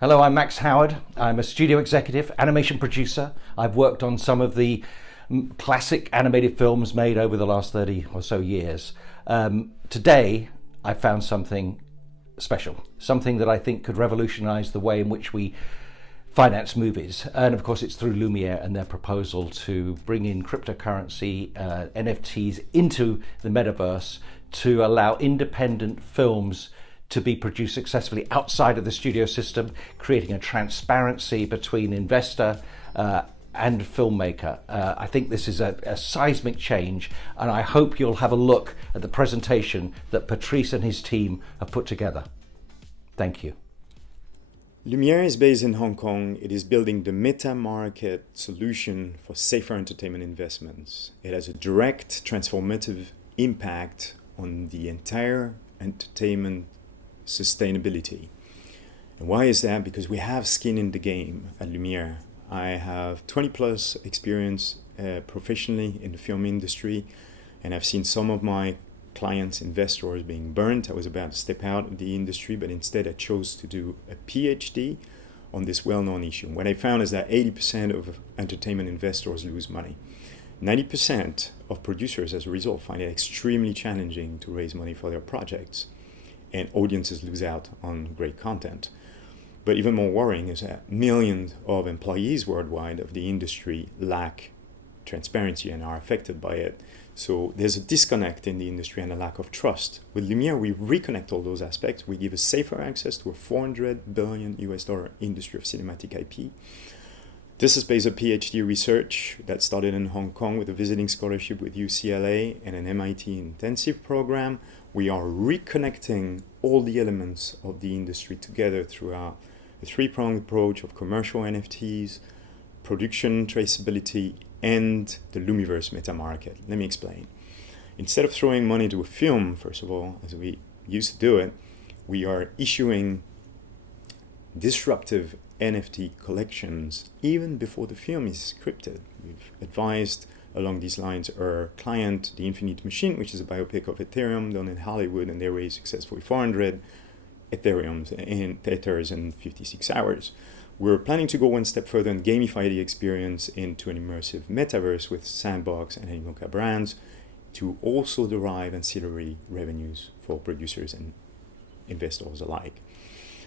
Hello, I'm Max Howard. I'm a studio executive, animation producer. I've worked on some of the classic animated films made over the last 30 or so years. Today, I found something special, something that I think could revolutionize the way in which we finance movies. And of course, it's through Lumiere and their proposal to bring in cryptocurrency, NFTs into the metaverse to allow independent films to be produced successfully outside of the studio system, creating a transparency between investor and filmmaker. I think this is a seismic change, and I hope you'll have a look at the presentation that Patrice and his team have put together. Thank you. Lumiere is based in Hong Kong. It is building the meta market solution for safer entertainment investments. It has a direct transformative impact on the entire entertainment sustainability. And why is that? Because we have skin in the game at Lumiere. I have 20 plus experience professionally in the film industry, and I've seen some of my clients, investors being burnt. I was about to step out of the industry, but instead I chose to do a PhD on this well-known issue. What I found is that 80% of entertainment investors lose money. 90% of producers, as a result, find it extremely challenging to raise money for their projects, and audiences lose out on great content. But even more worrying is that millions of employees worldwide of the industry lack transparency and are affected by it. So there's a disconnect in the industry and a lack of trust. With Lumiere, we reconnect all those aspects. We give a safer access to a $400 billion industry of cinematic IP. This is based on PhD research that started in Hong Kong with a visiting scholarship with UCLA and an MIT intensive program. We are reconnecting all the elements of the industry together through a three-pronged approach of commercial NFTs, production traceability, and the Lumiverse meta market. Let me explain. Instead of throwing money to a film, first of all, as we used to do it, we are issuing disruptive NFT collections even before the film is scripted. We've advised along these lines our client, The Infinite Machine, which is a biopic of Ethereum done in Hollywood, and they raised successfully 400 Ethereums in theaters in 56 hours. We're planning to go one step further and gamify the experience into an immersive metaverse with Sandbox and Animoca brands to also derive ancillary revenues for producers and investors alike.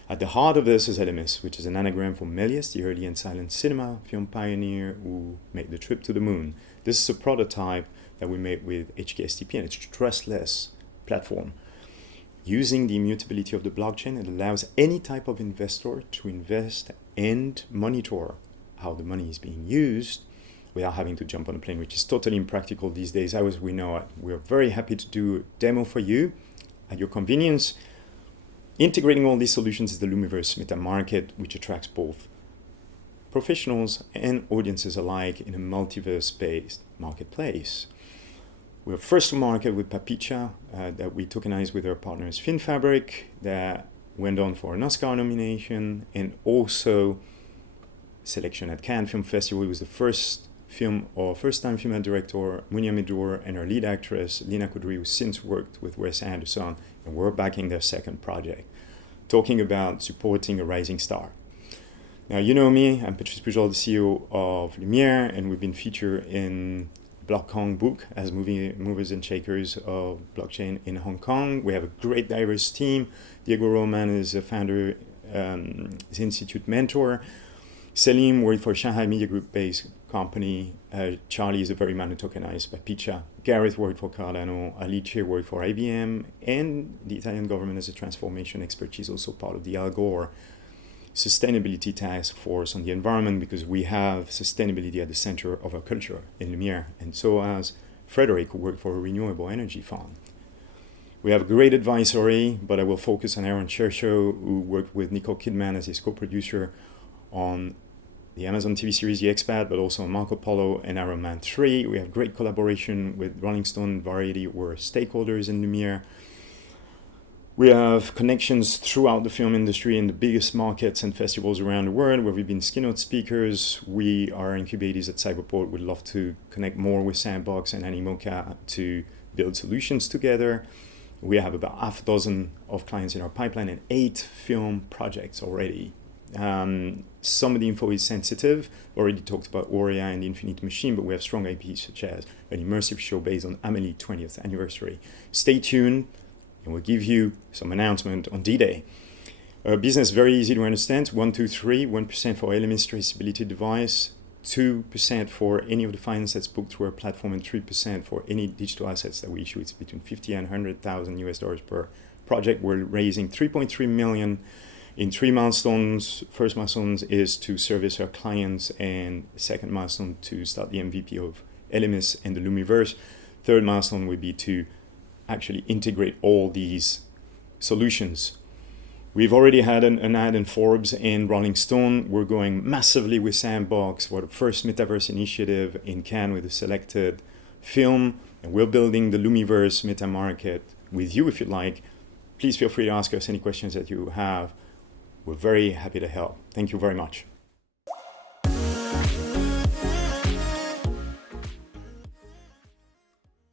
At the heart of this is LMS, which is an anagram for Méliès, the early and silent cinema film pioneer who made the trip to the moon. This is a prototype that we made with HKSTP, and it's a trustless platform. Using the immutability of the blockchain, it allows any type of investor to invest and monitor how the money is being used without having to jump on a plane, which is totally impractical these days. As we know, we're very happy to do a demo for you at your convenience. Integrating all these solutions is the Lumiverse meta market, which attracts both professionals and audiences alike in a multiverse-based marketplace. We're first to market with Papicha that we tokenized with our partners FinFabric, that went on for an Oscar nomination, and also selection at Cannes Film Festival. It was the first-time female director, Munia Medour, and our lead actress, Lina Kudry, who since worked with Wes Anderson, and we're backing their second project, talking about supporting a rising star. Now, you know me, I'm Patrice Pujol, the CEO of Lumiere, and we've been featured in Block book as movers and shakers of blockchain in Hong Kong. We have a great diverse team. Diego Roman is a founder, is Institute mentor. Selim worked for Shanghai Media Group based company. Charlie is a very man who tokenized by Picha. Gareth worked for Cardano. Alice worked for IBM, and the Italian government as a transformation expert. She's also part of the Al Gore Sustainability Task Force on the environment, because we have sustainability at the center of our culture in Lumiere, and so has Frederick, who worked for a renewable energy fund. We have a great advisory, but I will focus on Aaron Chercho, who worked with Nicole Kidman as his co-producer on the Amazon TV series The Expat, but also on Marco Polo and Iron Man 3. We have great collaboration with Rolling Stone and Variety, who are stakeholders in Lumiere. We have connections throughout the film industry in the biggest markets and festivals around the world, where we've been keynote speakers. We are incubators at Cyberport. We'd love to connect more with Sandbox and Animoca to build solutions together. We have about half a dozen of clients in our pipeline and 8 film projects already Some of the info is sensitive. Already talked about Aurea and the Infinite Machine, but we have strong IPs such as an immersive show based on Amelie 20th anniversary. Stay tuned, and we'll give you some announcement on D-Day. Business very easy to understand. 1, 2, 3, 1% for LMS traceability device, 2% for any of the finance that's booked through our platform, and 3% for any digital assets that we issue. It's between 50 and 100,000 US dollars per project. We're raising 3.3 million in 3 milestones. First milestone is to service our clients, and second milestone to start the MVP of LMS and the Lumiverse. Third milestone would be to actually integrate all these solutions. We've already had an ad in Forbes and Rolling Stone. We're going massively with Sandbox. We're the first metaverse initiative in Cannes with a selected film. And we're building the Lumiverse meta market with you if you'd like. Please feel free to ask us any questions that you have. We're very happy to help. Thank you very much.